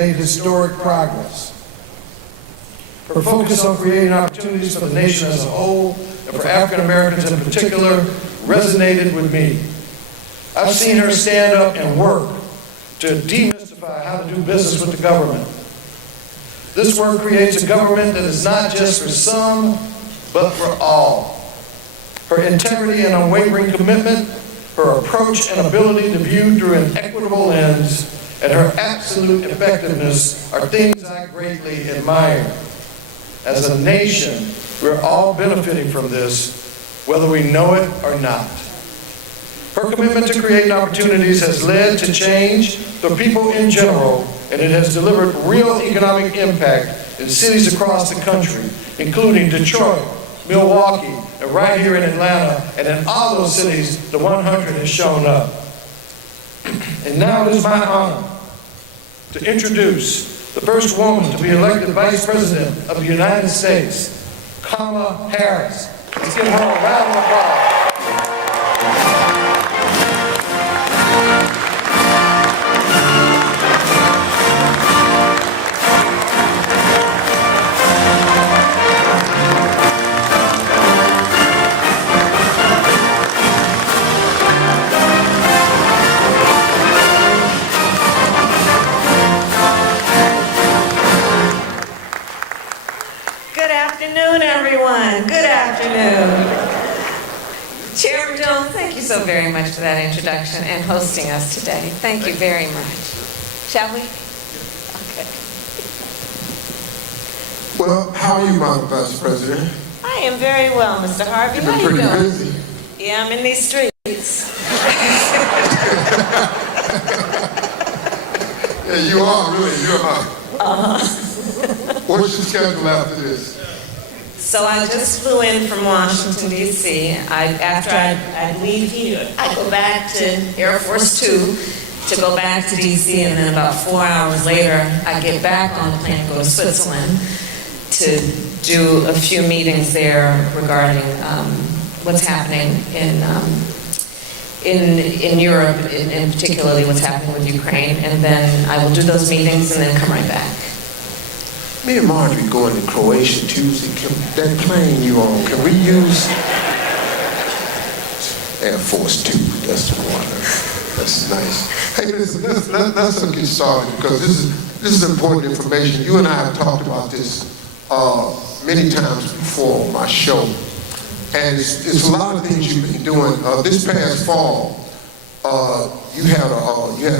made historic progress. Her focus on creating opportunities for the nation as a whole, and for African Americans in particular, resonated with me. I've seen her stand up and work to demystify how to do business with the government. This work creates a government that is not just for some, but for all. Her integrity and unwavering commitment, her approach and ability to view through an equitable lens, and her absolute effectiveness are things I greatly admire. As a nation, we're all benefiting from this, whether we know it or not. Her commitment to creating opportunities has led to change for people in general, and it has delivered real economic impact in cities across the country, including Detroit, Milwaukee, and right here in Atlanta, and in all those cities, the 100 has shown up. And now it is my honor to introduce the first woman to be elected Vice President of the United States, Kamala Harris. Let's give her a round of applause. Good afternoon. Chairman Jones, thank you so very much for that introduction and hosting us today. Thank you very much. Shall we? Okay. Well, how are you, Madam Vice President? I am very well, Mr. Harvey. You've been pretty busy. Yeah, I'm in these streets. Yeah, you are, really, you are. What's your schedule after this? So I just flew in from Washington, D.C. After I leave here, I go back to Air Force Two to go back to D.C., and then about 4 hours later, I get back on the plane to go to Switzerland to do a few meetings there regarding what's happening in Europe, and particularly what's happening with Ukraine. And then I will do those meetings and then come right back. Me and Marjorie going to Croatia Tuesday. That plane you on, can we use Air Force Two? That's the one. That's nice. Hey, listen, let's get started, because this is important information. You and I have talked about this many times before on my show, and it's a lot of things you've been doing. This past fall, you had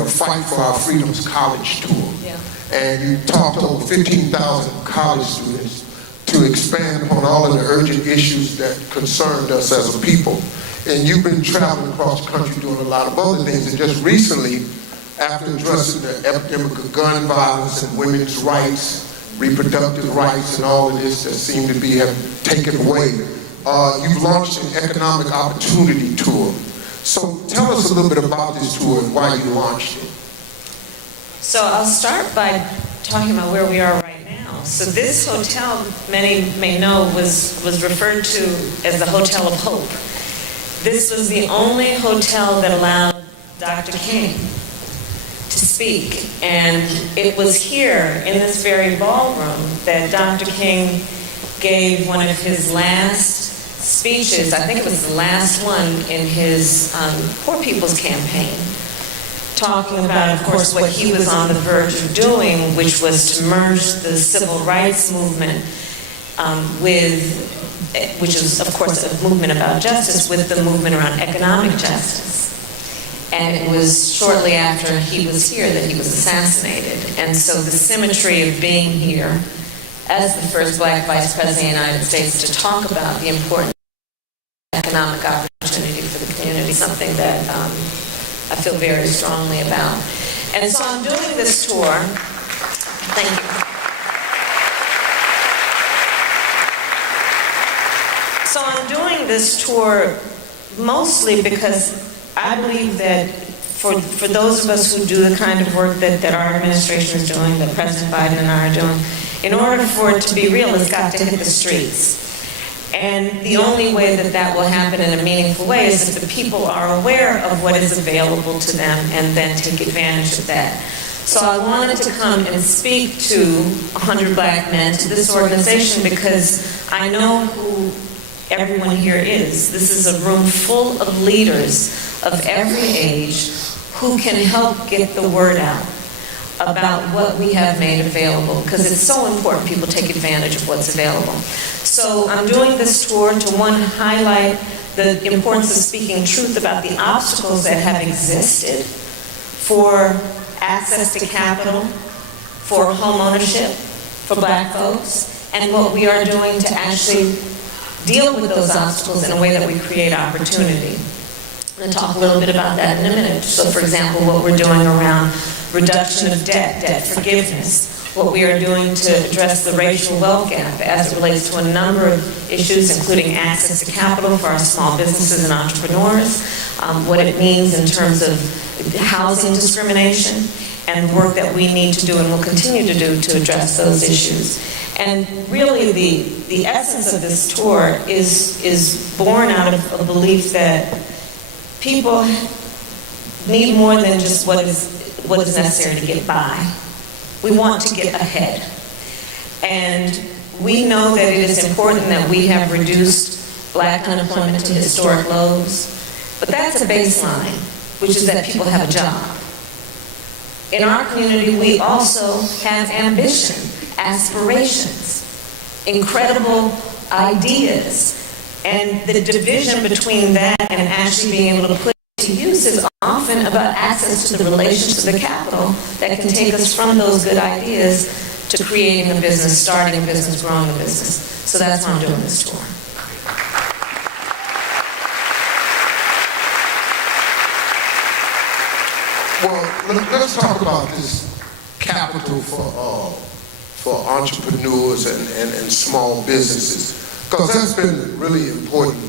a Fight for Our Freedoms college tour. Yeah. And you talked to over 15,000 college students to expand upon all of the urgent issues that concerned us as a people. And you've been traveling across the country doing a lot of other things. And just recently, after addressing the epidemic of gun violence and women's rights, reproductive rights, and all of this that seem to be have taken away, you've launched an economic opportunity tour. So tell us a little bit about this tour and why you launched it. So I'll start by talking about where we are right now. So this hotel, many may know, was referred to as the Hotel of Hope. This was the only hotel that allowed Dr. King to speak. And it was here in this very ballroom that Dr. King gave one of his last speeches. I think it was the last one in his Poor People's Campaign, talking about, of course, what he was on the verge of doing, which was to merge the civil rights movement which is, of course, a movement about justice, with the movement around economic justice. And it was shortly after he was here that he was assassinated. And so the symmetry of being here as the first Black Vice President of the United States to talk about the important economic opportunity for the community, something that I feel very strongly about. And so I'm doing this tour. Thank you. So I'm doing this tour mostly because I believe that for those of us who do the kind of work that our administration is doing, that President Biden and I are doing, in order for it to be real, it's got to hit the streets. And the only way that that will happen in a meaningful way is if the people are aware of what is available to them and then take advantage of that. So I wanted to come and speak to 100 Black men, to this organization, because I know who everyone here is. This is a room full of leaders of every age who can help get the word out about what we have made available, because it's so important people take advantage of what's available. So I'm doing this tour to, one, highlight the importance of speaking truth about the obstacles that have existed for access to capital, for home ownership, for Black folks, and what we are doing to actually deal with those obstacles in a way that we create opportunity. I'm going to talk a little bit about that in a minute. So, for example, what we're doing around reduction of debt, debt forgiveness, what we are doing to address the racial wealth gap as it relates to a number of issues, including access to capital for our small businesses and entrepreneurs, what it means in terms of housing discrimination, and work that we need to do and will continue to do to address those issues. And really the essence of this tour is born out of a belief that people need more than just what is necessary to get by. We want to get ahead. And we know that it is important that we have reduced Black unemployment to historic lows, but that's a baseline, which is that people have a job. In our community, we also have ambition, aspirations, incredible ideas, and the division between that and actually being able to put it to use is often about access to the relations to the capital that can take us from those good ideas to creating a business, starting a business, growing a business. So that's why I'm doing this tour. Well, let's talk about this capital for entrepreneurs and small businesses, because that's been a really important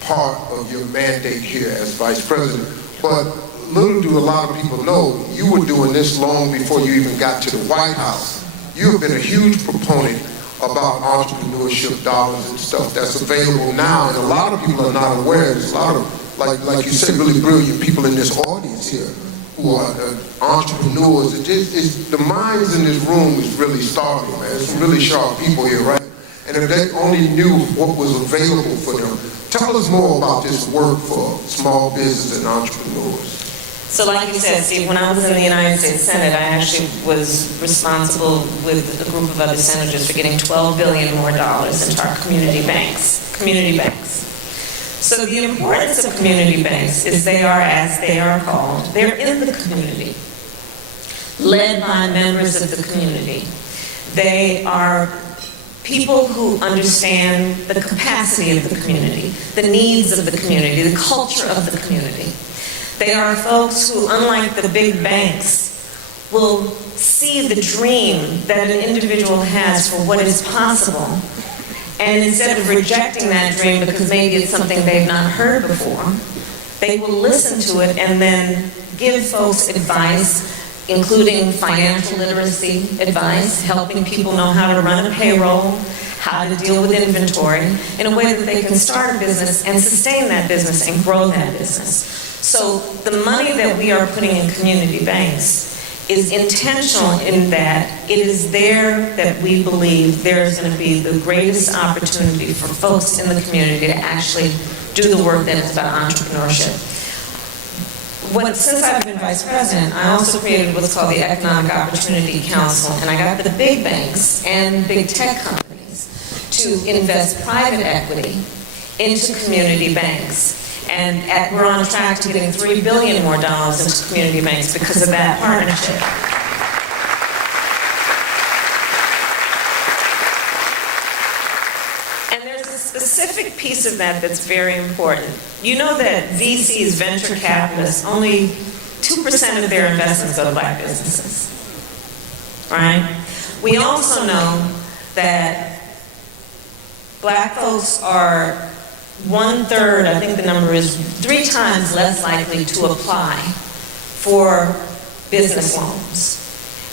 part of your mandate here as Vice President. But little do a lot of people know, you were doing this long before you even got to the White House. You have been a huge proponent about entrepreneurship dollars and stuff that's available now, and a lot of people are not aware. There's a lot of, like you said, really brilliant people in this audience here who are entrepreneurs. The minds in this room is really startling, man. There's some really sharp people here, right? And if they only knew what was available for them. Tell us more about this work for small business and entrepreneurs. So like you said, Steve, when I was in the United States Senate, I actually was responsible with a group of other senators for getting $12 billion more into our community banks. So the importance of community banks is they are, as they are called, they're in the community, led by members of the community. They are people who understand the capacity of the community, the needs of the community, the culture of the community. They are folks who, unlike the big banks, will see the dream that an individual has for what is possible. And instead of rejecting that dream because maybe it's something they've not heard before, they will listen to it and then give folks advice, including financial literacy advice, helping people know how to run a payroll, how to deal with inventory, in a way that they can start a business and sustain that business and grow that business. So the money that we are putting in community banks is intentional in that it is there that we believe there is going to be the greatest opportunity for folks in the community to actually do the work that is about entrepreneurship. Since I've been Vice President, I also created what's called the Economic Opportunity Council, and I got the big banks and big tech companies to invest private equity into community banks. And we're on track to getting $3 billion more into community banks because of that partnership. And there's a specific piece of that that's very important. You know that VCs, venture capitalists, only 2% of their investments go to Black businesses, right? We also know that Black folks are 1/3, I think the number is 3 times less likely to apply for business loans.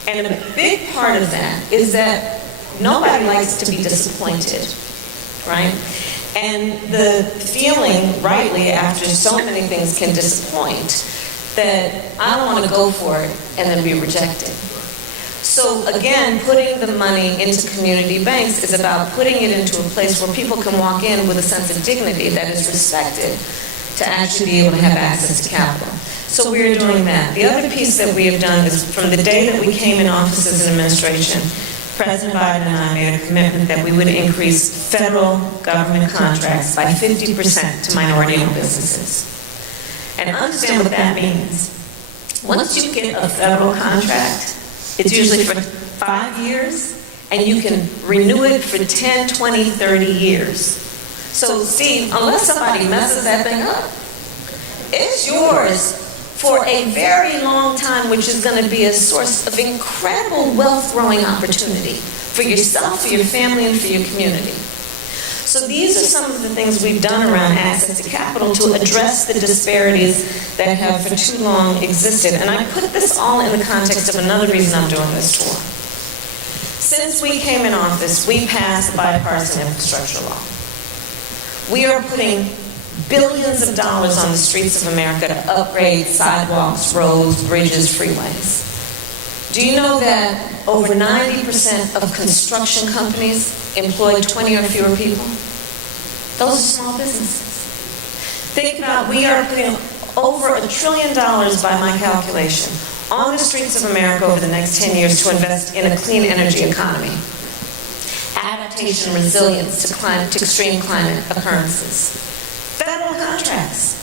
And a big part of that is that nobody likes to be disappointed, right? And the feeling, rightly, after so many things can disappoint, that I don't want to go for it and then be rejected. So again, putting the money into community banks is about putting it into a place where people can walk in with a sense of dignity that is respected to actually be able to have access to capital. So we're doing that. The other piece that we have done is from the day that we came in office as an administration, President Biden and I made a commitment that we would increase federal government contracts by 50% to minority-owned businesses. And understand what that means. Once you get a federal contract, it's usually for 5 years, and you can renew it for 10, 20, 30 years. So, Steve, unless somebody messes that thing up, it's yours for a very long time, which is going to be a source of incredible wealth-growing opportunity for yourself, for your family, and for your community. So these are some of the things we've done around access to capital to address the disparities that have for too long existed. And I put this all in the context of another reason I'm doing this tour. Since we came in office, we passed the bipartisan infrastructure law. We are putting billions of dollars on the streets of America to upgrade sidewalks, roads, bridges, freeways. Do you know that over 90% of construction companies employ 20 or fewer people? Those are small businesses. Think about, we are putting over $1 trillion by my calculation on the streets of America over the next 10 years to invest in a clean energy economy, adaptation, resilience to extreme climate occurrences, federal contracts.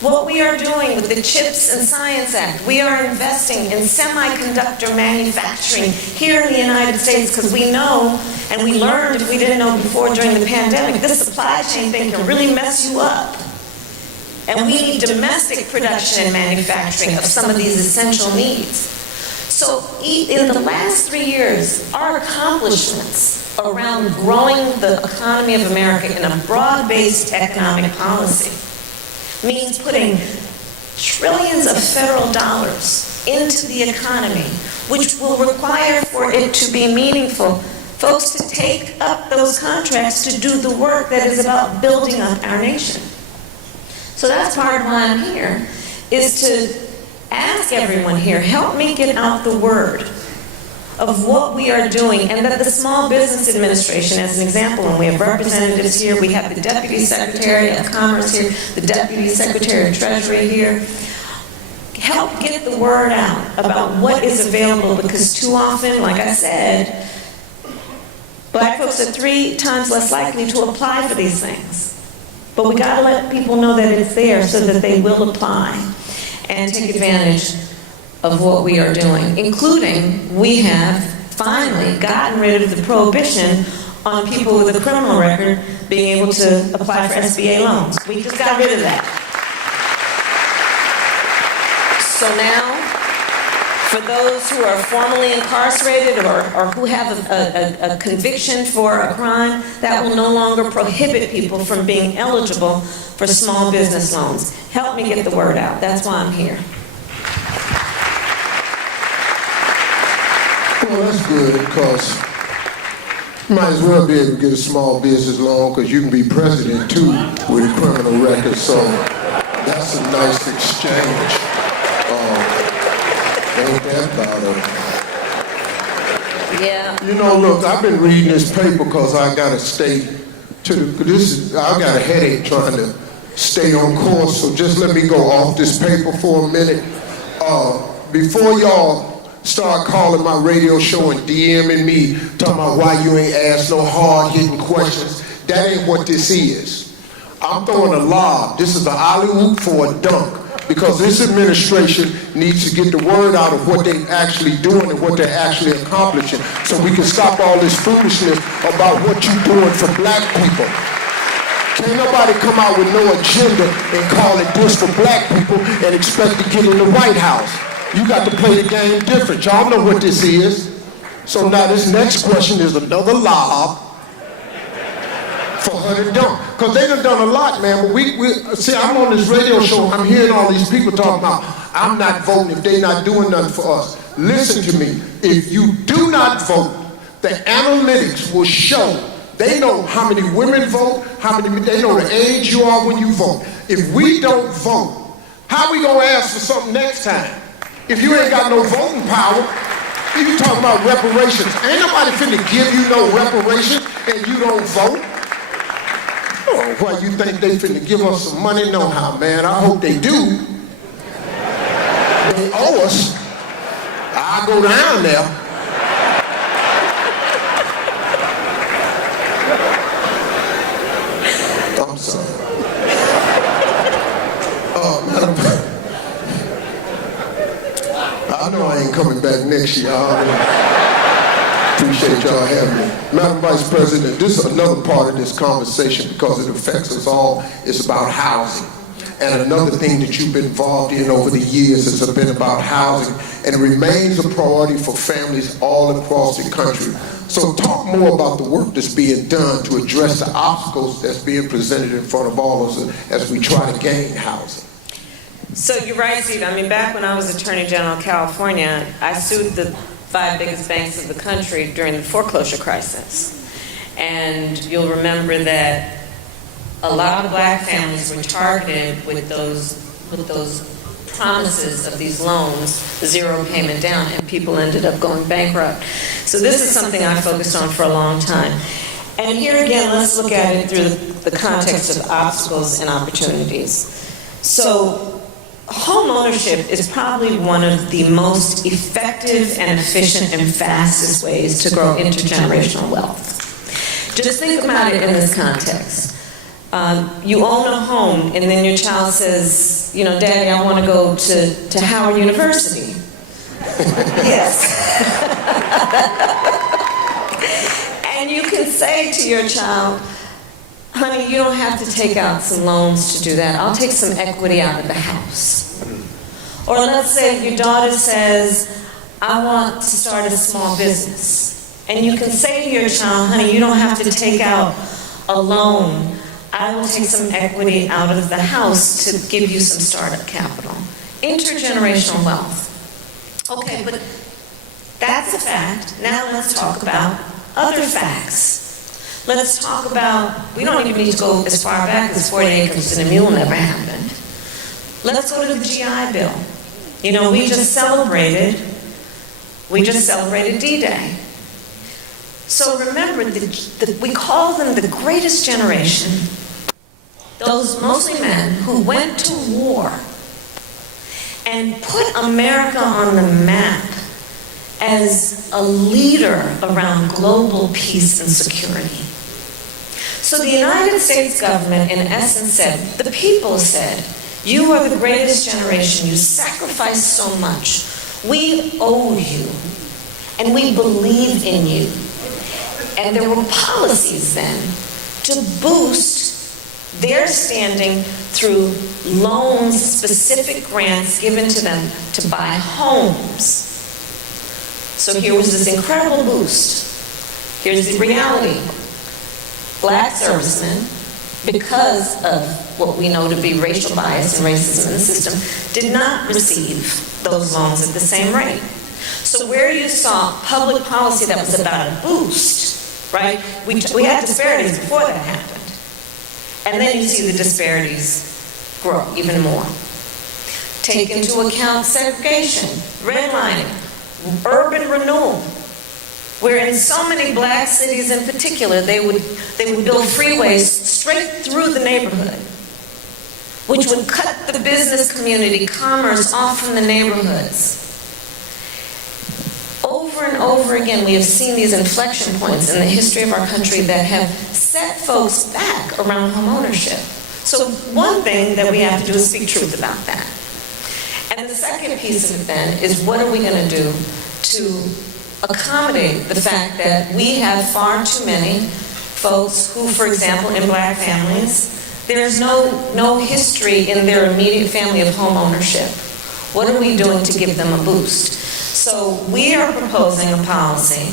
What we are doing with the CHIPS and Science Act, we are investing in semiconductor manufacturing here in the United States because we know, and we learned if we didn't know before during the pandemic, this supply chain thing can really mess you up. And we need domestic production and manufacturing of some of these essential needs. So in the last 3 years, our accomplishments around growing the economy of America in a broad-based economic policy means putting trillions of federal dollars into the economy, which will require for it to be meaningful, folks to take up those contracts to do the work that is about building up our nation. So that's part of why I'm here, is to ask everyone here, help me get out the word of what we are doing, and that the Small Business Administration, as an example, and we have representatives here, we have the Deputy Secretary of Commerce here, the Deputy Secretary of Treasury here, help get the word out about what is available, because too often, like I said, Black folks are 3 times less likely to apply for these things. But we got to let people know that it's there so that they will apply and take advantage of what we are doing, including we have finally gotten rid of the prohibition on people with a criminal record being able to apply for SBA loans. We just got rid of that. So now, for those who are formally incarcerated or who have a conviction for a crime, that will no longer prohibit people from being eligible for small business loans. Help me get the word out. That's why I'm here. Well, that's good, because you might as well be able to get a small business loan, because you can be president too with a criminal record. So that's a nice exchange. Ain't that about it? Yeah. You know, look, I've been reading this paper because I got to stay I got a headache trying to stay on course. So just let me go off this paper for a minute. Before y'all start calling my radio show and DMing me, talking about why you ain't asked no hard-hitting questions, that ain't what this is. I'm throwing a lob. This is the alley-oop for a dunk, because this administration needs to get the word out of what they're actually doing and what they're actually accomplishing, so we can stop all this foolishness about what you're doing for black people. Can't nobody come out with no agenda and call it this for black people and expect to get in the White House. You got to play the game different. Y'all know what this is. So now this next question is another lob for 100 dunk. Because they done a lot, man. But we see, I'm on this radio show, I'm hearing all these people talking about, I'm not voting if they're not doing nothing for us. Listen to me. If you do not vote, the analytics will show. They know how many women vote, they know the age you are when you vote. If we don't vote, How we gonna ask for something next time? If you ain't got no voting power, you talking about reparations. Ain't nobody finna give you no reparations and you don't vote. Oh, why you think they finna give us some money? No, how, man, I hope they do. They owe us. I'll go down there. I'm sorry. Madam, I know I ain't coming back next year. I appreciate y'all having me. Madam Vice President, this is another part of this conversation because it affects us all. It's about housing. And another thing that you've been involved in over the years has been about housing, and it remains a priority for families all across the country. So talk more about the work that's being done to address the obstacles that's being presented in front of all of us as we try to gain housing. So you're right, Steve. I mean, back when I was Attorney General of California, I sued the 5 biggest banks of the country during the foreclosure crisis. And you'll remember that a lot of black families were targeted with those promises of these loans, 0 payment down, and people ended up going bankrupt. So this is something I focused on for a long time. And here again, let's look at it through the context of obstacles and opportunities. So home ownership is probably one of the most effective and efficient and fastest ways to grow intergenerational wealth. Just think about it in this context. You own a home, and then your child says, you know, Daddy, I want to go to Howard University. Yes. And you can say to your child, honey, you don't have to take out some loans to do that. I'll take some equity out of the house. Or let's say your daughter says, I want to start a small business. And you can say to your child, honey, you don't have to take out a loan. I will take some equity out of the house to give you some startup capital. Intergenerational wealth. Okay, but that's a fact. Now let's talk about other facts. Let's talk about, we don't even need to go as far back as 40 acres and a mule never happened. Let's go to the GI Bill. You know, we just celebrated D-Day. So remember, we call them the greatest generation. Those mostly men who went to war and put America on the map as a leader around global peace and security. So the United States government, in essence, said, the people said, you are the greatest generation. You sacrificed so much. We owe you, and we believe in you. And there were policies then to boost their standing through loans, specific grants given to them to buy homes. So here was this incredible boost. Here's the reality. Black servicemen, because of what we know to be racial bias and racism in the system, did not receive those loans at the same rate. So where you saw public policy that was about a boost, right? We had disparities before that happened. And then you see the disparities grow even more. Take into account segregation, redlining, urban renewal, where in so many black cities in particular, they would build freeways straight through the neighborhood, which would cut the business community, commerce off from the neighborhoods. Over and over again, we have seen these inflection points in the history of our country that have set folks back around home ownership. So one thing that we have to do is speak truth about that. And the second piece of it then is, what are we going to do to accommodate the fact that we have far too many folks who, for example, in black families, there's no history in their immediate family of home ownership. What are we doing to give them a boost? So we are proposing a policy,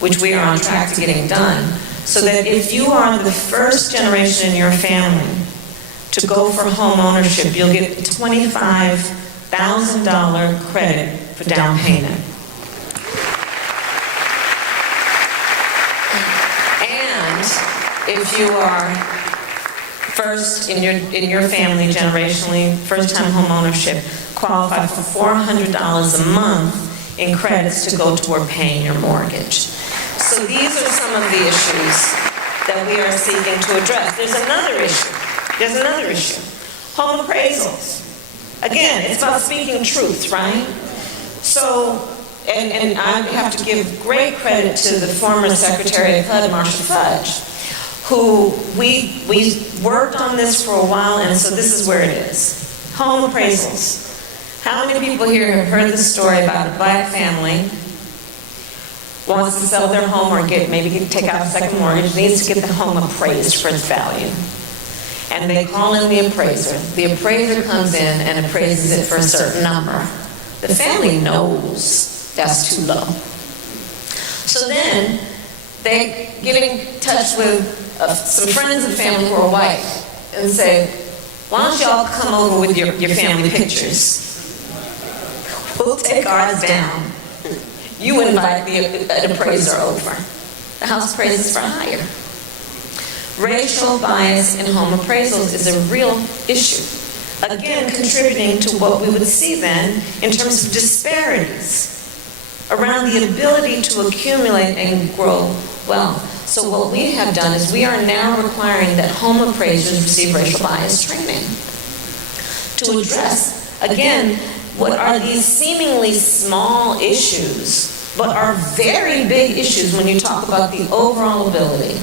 which we are on track to getting done, so that if you are the first generation in your family to go for home ownership, you'll get a $25,000 credit for down payment. And if you are first in your family generationally, first-time home ownership, qualify for $400 a month in credits to go toward paying your mortgage. So these are some of the issues that we are seeking to address. There's another issue. Home appraisals. Again, it's about speaking truth, right? So, and I have to give great credit to the former Secretary of HUD, Marcia Fudge, who we worked on this for a while, and so this is where it is. Home appraisals. How many people here have heard the story about a black family wants to sell their home or take out a second mortgage, needs to get the home appraised for its value? And they call in the appraiser. The appraiser comes in and appraises it for a certain number. The family knows that's too low. So then they get in touch with some friends of the family who are white and say, why don't y'all come over with your family pictures? We'll take ours down. You invite an appraiser over. The house appraises for higher. Racial bias in home appraisals is a real issue. Again, contributing to what we would see then in terms of disparities around the ability to accumulate and grow wealth. So what we have done is we are now requiring that home appraisers receive racial bias training to address, again, what are these seemingly small issues, but are very big issues when you talk about the overall ability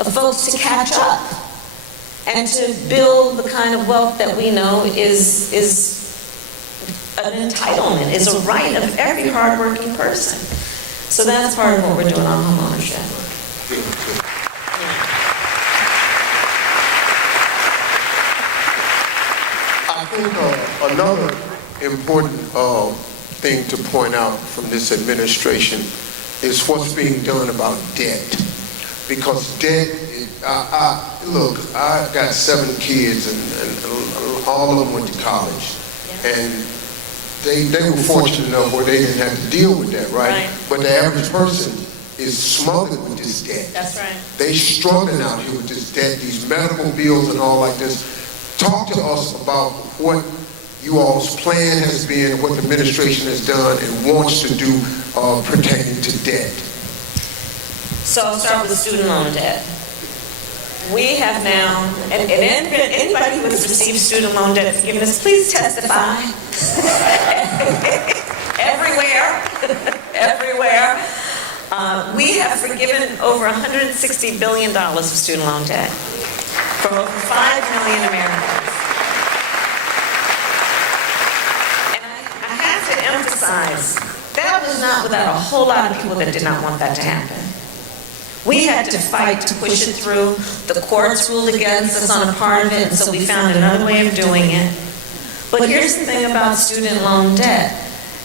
of folks to catch up and to build the kind of wealth that we know is an entitlement, is a right of every hardworking person. So that's part of what we're doing on home ownership. I think another important thing to point out from this administration is what's being done about debt. Because debt, look, I got 7 kids and all of them went to college. And they were fortunate enough where they didn't have to deal with that, right? But the average person is smothered with this debt. That's right. They struggling out here with this debt, these medical bills and all like this. Talk to us about what you all's plan has been, what the administration has done and wants to do pertaining to debt. So I'll start with the student loan debt. We have now, and anybody who has received student loan debt forgiveness, please testify. Everywhere. We have forgiven over $160 billion of student loan debt for over 5 million Americans. And I have to emphasize, that was not without a whole lot of people that did not want that to happen. We had to fight to push it through. The courts ruled against us on a part of it, and so we found another way of doing it. But here's the thing about student loan debt,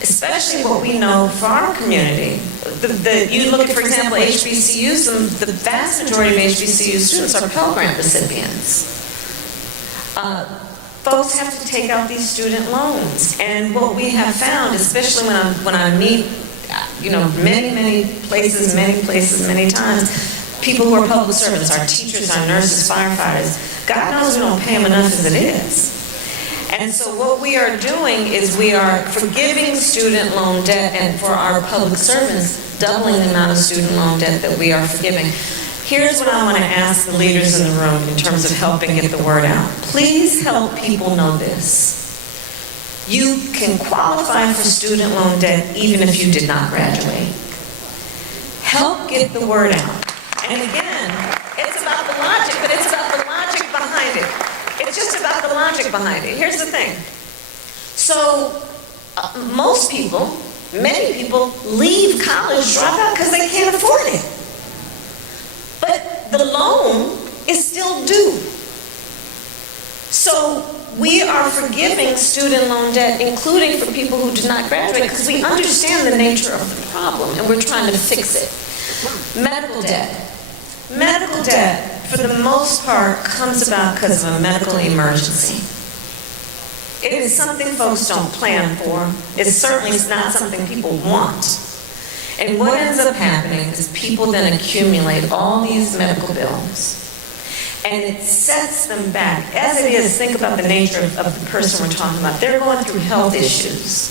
especially what we know for our community. You look at, for example, HBCUs, the vast majority of HBCU students are Pell Grant recipients. Folks have to take out these student loans. And what we have found, especially when I meet many places, many times, people who are public servants, our teachers, our nurses, firefighters, God knows we don't pay them enough as it is. And so what we are doing is we are forgiving student loan debt, and for our public servants, doubling the amount of student loan debt that we are forgiving. Here's what I want to ask the leaders in the room in terms of helping get the word out. Please help people know this. You can qualify for student loan debt even if you did not graduate. Help get the word out. And again, it's about the logic, but it's about the logic behind it. It's just about the logic behind it. Here's the thing. So, most people, many people, leave college, drop out because they can't afford it. But the loan is still due. So, we are forgiving student loan debt, including for people who did not graduate, because we understand the nature of the problem and we're trying to fix it. Medical debt. Medical debt, for the most part, comes about because of a medical emergency. It is something folks don't plan for. It's certainly not something people want. And what ends up happening is people then accumulate all these medical bills. And it sets them back. As it is, think about the nature of the person we're talking about. They're going through health issues.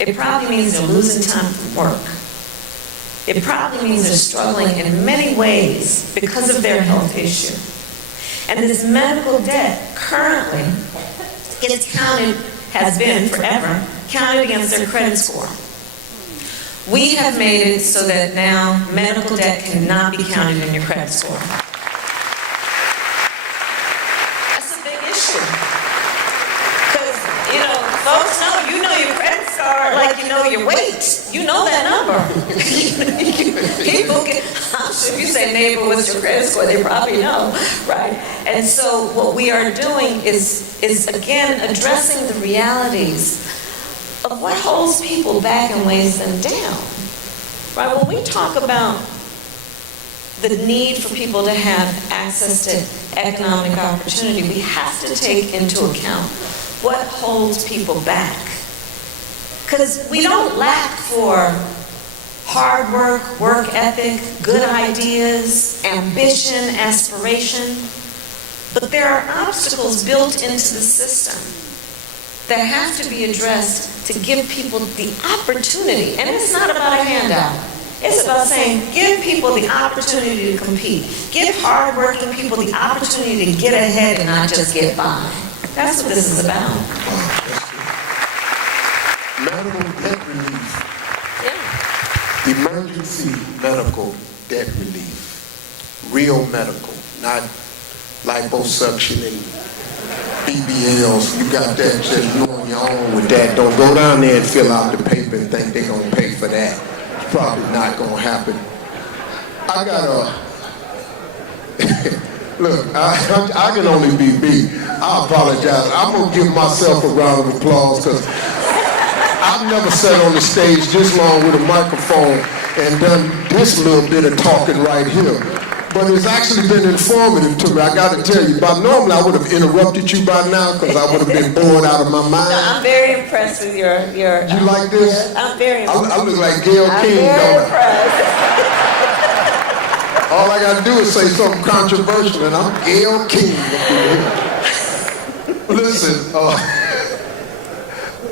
It probably means they're losing time from work. It probably means they're struggling in many ways because of their health issue. And this medical debt currently gets counted, has been forever, counted against their credit score. We have made it so that now medical debt cannot be counted in your credit score. Folks know, you know your credit score like you know your weight. You know that number. People can, I'm sure if you say, neighbor, what's your credit score? They probably know, right? And so what we are doing is again, addressing the realities of what holds people back and weighs them down. Right? When we talk about the need for people to have access to economic opportunity, we have to take into account what holds people back. Because we don't lack for hard work, work ethic, good ideas, ambition, aspiration, but there are obstacles built into the system that have to be addressed to give people the opportunity. And it's not about a handout. It's about saying, give people the opportunity to compete. Give hardworking people the opportunity to get ahead and not just get by. That's what this is about. Medical debt relief. Yeah. Emergency medical debt relief. Real medical, not liposuction and BBLs. You got that, just you on your own with that. Don't go down there and fill out the paper and think they're going to pay for that. It's probably not going to happen. I got look, I can only be me. I apologize. I'm going to give myself a round of applause because I've never sat on the stage this long with a microphone and done this little bit of talking right here. But it's actually been informative to me. I got to tell you, normally I would have interrupted you by now because I would have been bored out of my mind. No, I'm very impressed with your You like this? I'm very impressed. I look like Gayle King, I'm very don't I? impressed. All I got to do is say something controversial, and I'm Gayle King. Listen,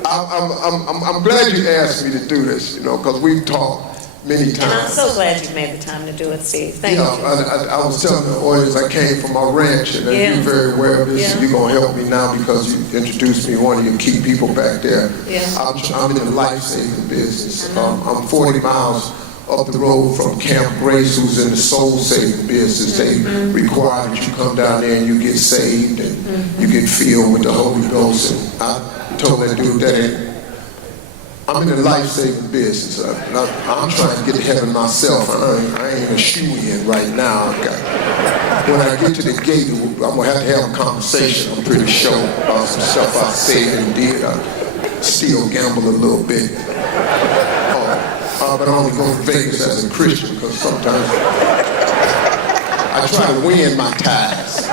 I'm glad you asked me to do this, because we've talked many times. And I'm so glad you made the time to do it, Steve. Thank you. I was telling the audience I came from my ranch, and you're very aware of this. Yeah. You're going to help me now because you introduced me, one of your key people back there. Yeah. I'm in the life-saving business. I'm 40 miles up the road from Camp Grace, who's in the soul-saving business. They require that you come down there and you get saved and you get filled with the Holy Ghost. And I told that dude that I'm in the life-saving business. I'm trying to get to heaven myself. I ain't a shoe-in right now. When I get to the gate, I'm going to have a conversation, I'm pretty sure, about some stuff I said and did. I still gamble a little bit. But I only go to Vegas as a Christian because sometimes I try to win my ties,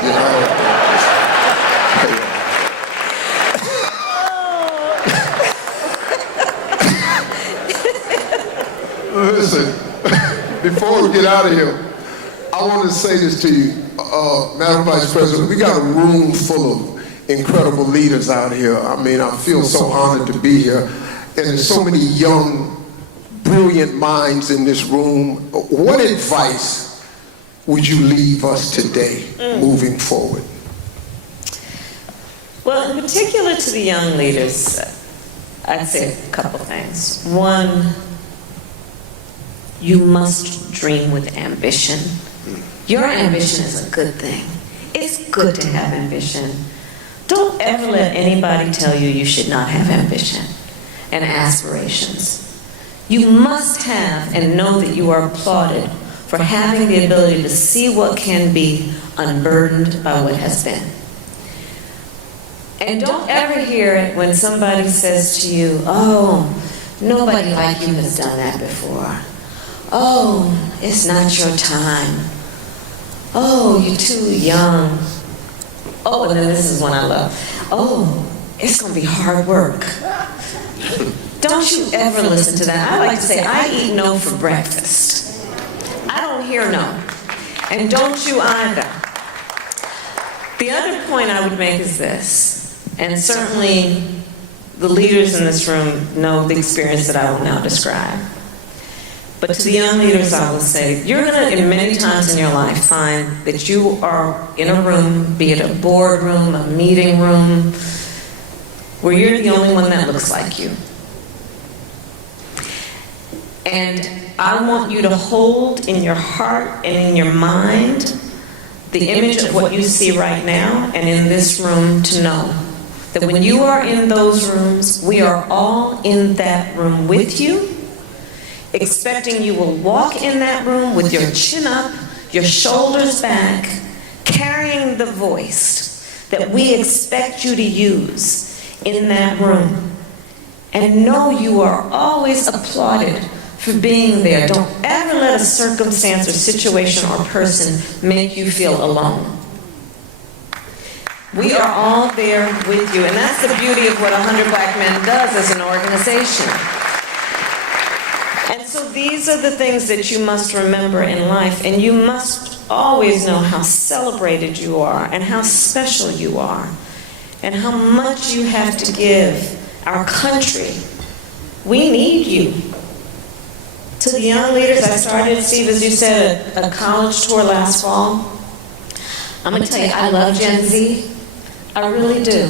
Listen, before we get out of here, I want to say this to you, Madam Vice President. We got a room full of incredible leaders out here. I mean, I feel so honored to be here. And there's so many young, brilliant minds in this room. What advice would you leave us today moving forward? Well, in particular to the young leaders, I'd say a couple things. One, you must dream with ambition. Your ambition is a good thing. It's good to have ambition. Don't ever let anybody tell you you should not have ambition and aspirations. You must have and know that you are applauded for having the ability to see what can be unburdened by what has been. And don't ever hear it when somebody says to you, oh, nobody like you has done that before. Oh, it's not your time. Oh, you're too young. Oh, and then this is one I love. Oh, it's going to be hard work. Don't you ever listen to that. I like to say, I eat no for breakfast. I don't hear no. And don't you either. The other point I would make is this, and certainly the leaders in this room know the experience that I will now describe. But to the young leaders, I will say, you're going to, in many times in your life, find that you are in a room, be it a boardroom, a meeting room, where you're the only one that looks like you. And I want you to hold in your heart and in your mind the image of what you see right now and in this room, to know that when you are in those rooms, we are all in that room with you, expecting you will walk in that room with your chin up, your shoulders back, carrying the voice that we expect you to use in that room. And know you are always applauded for being there. Don't ever let a circumstance or situation or person make you feel alone. We are all there with you, and that's the beauty of what 100 Black Men does as an organization. And so these are the things that you must remember in life, and you must always know how celebrated you are and how special you are and how much you have to give our country. We need you. To the young leaders, I started, Steve, as you said, a college tour last fall. I'm going to tell you, I love Gen Z. I really do.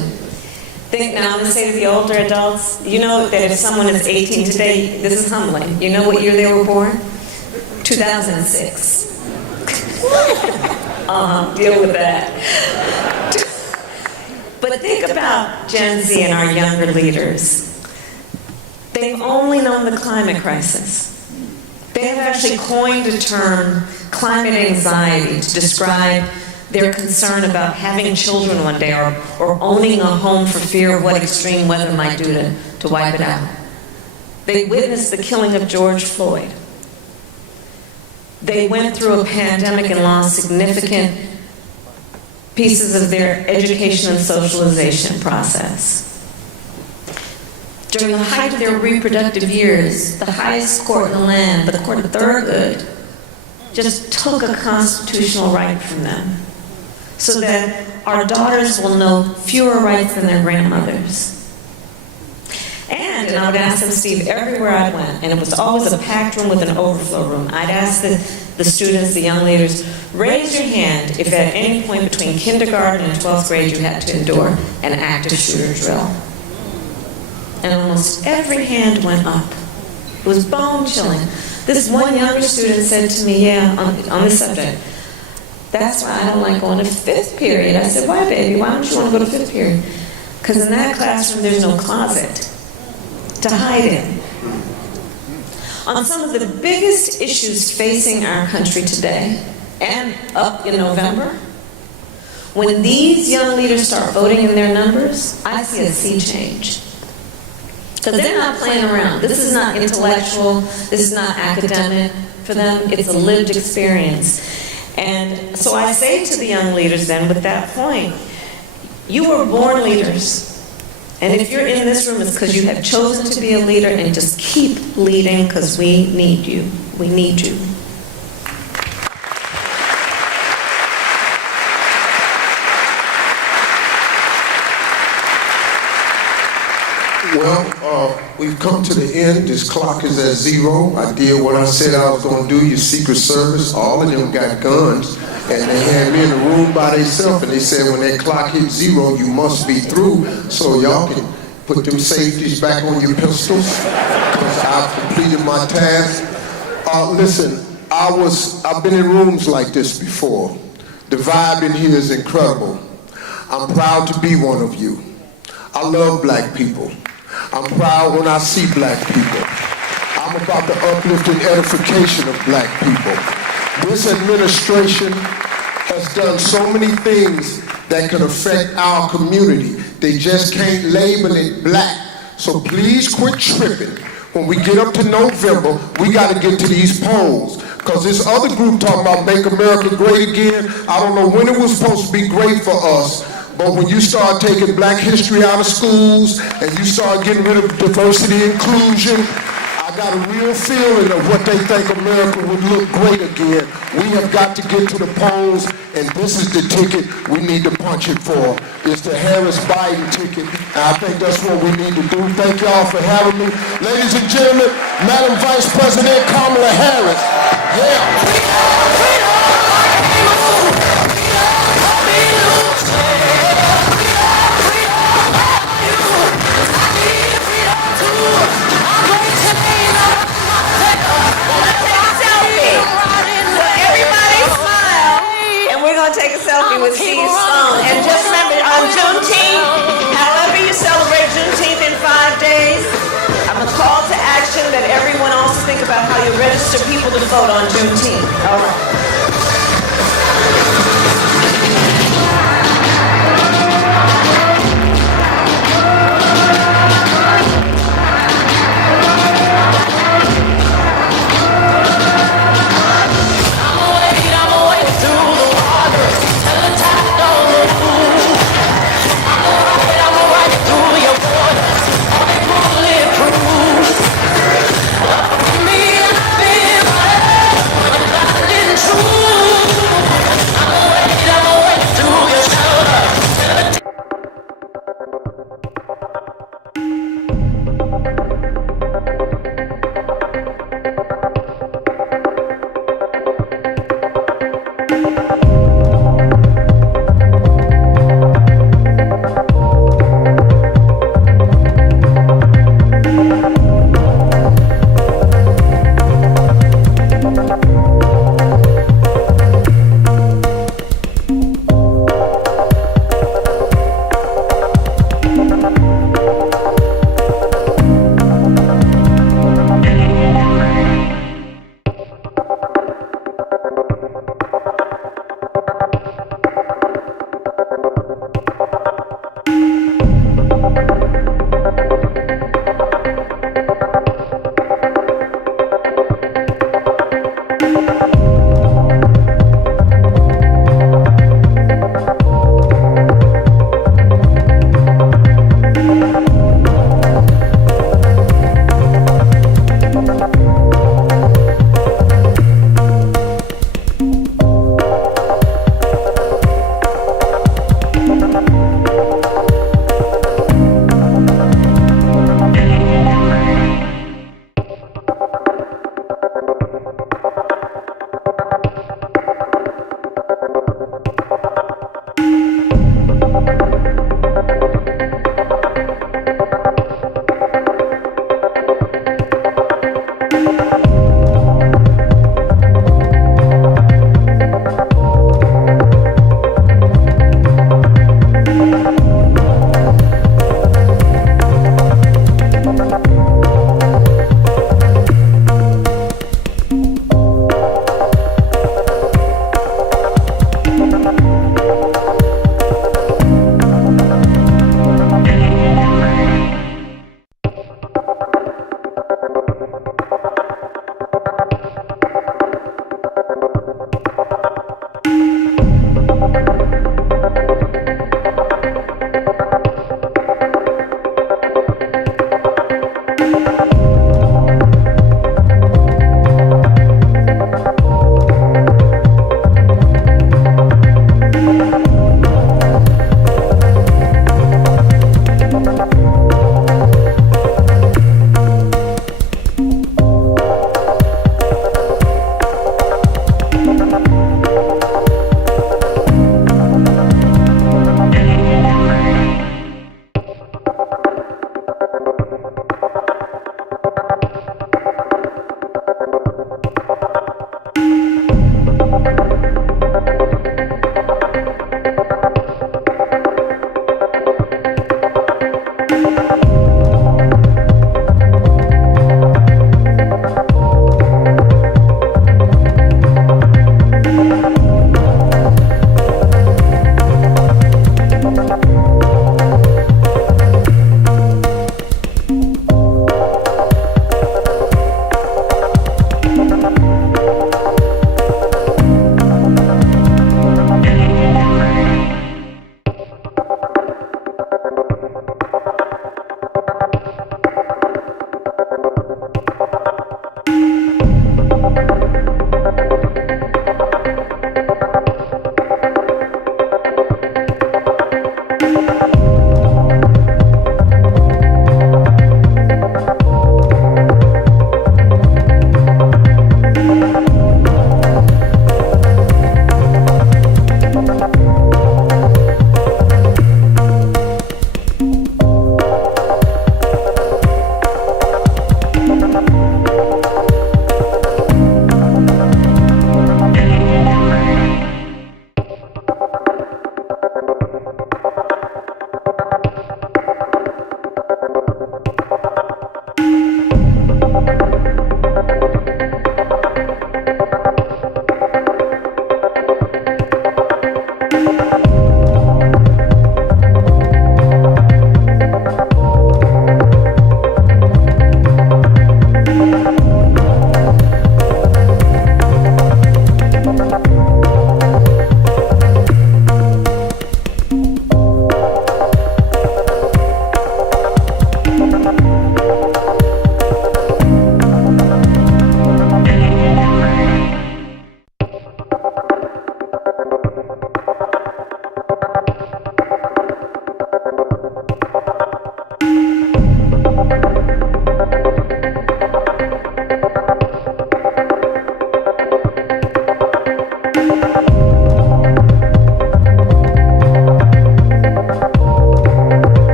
Think now, I'm going to say to the older adults, you know that if someone is 18 today, this is humbling. You know what year they were born? 2006. Deal with that. But think about Gen Z and our younger leaders. They've only known the climate crisis. They have actually coined a term, climate anxiety, to describe their concern about having children one day or owning a home for fear of what extreme weather might do to wipe it out. They witnessed the killing of George Floyd. They went through a pandemic and lost significant pieces of their education and socialization process. During the height of their reproductive years, the highest court in the land, the Court of Thurgood, just took a constitutional right from them so that our daughters will know fewer rights than their grandmothers. And I would ask them, Steve, everywhere I went, and it was always a packed room with an overflow room, I'd ask the students, the young leaders, raise your hand if at any point between kindergarten and 12th grade you had to endure an active shooter drill. And almost every hand went up. It was bone-chilling. This one younger student said to me, on this subject, that's why I don't like going to fifth period. I said, why, baby? Why don't you want to go to fifth period? Because in that classroom, there's no closet to hide in. On some of the biggest issues facing our country today, and up in November, when these young leaders start voting in their numbers, I see a sea change. Because they're not playing around. This is not intellectual. This is not academic for them. It's a lived experience. And so I say to the young leaders then, with that point, you were born leaders. And if you're in this room, it's because you have chosen to be a leader, and just keep leading because we need you. We need you. Well, we've come to the end. This clock is at 0. I did what I said I was going to do. Your Secret Service, all of them got guns, and they had me in the room by themselves, and they said when that clock hits 0, you must be through, so y'all can put them safeties back on your pistols, because I've completed my task. Listen, I've been in rooms like this before. The vibe in here is incredible. I'm proud to be one of you. I love black people. I'm proud when I see black people. I'm about the uplift and edification of black people. This administration has done so many things that could affect our community. They just can't label it black. So please quit tripping. When we get up to November, we got to get to these polls. Because this other group talking about make America great again, I don't know when it was supposed to be great for us, but when you start taking black history out of schools and you start getting rid of diversity inclusion, I got a real feeling of what they think America would look great again. We have got to get to the polls and this is the ticket we need to punch it for. It's the Harris-Biden ticket, and I think that's what we need to do. Thank y'all for having me. Ladies and gentlemen, Madam Vice President Kamala Harris. Yeah. Take a selfie with Steve Sloan. And just remember, on Juneteenth, however you celebrate Juneteenth in 5 days, I'm a call to action that everyone also think about how you register people to vote on Juneteenth. All right.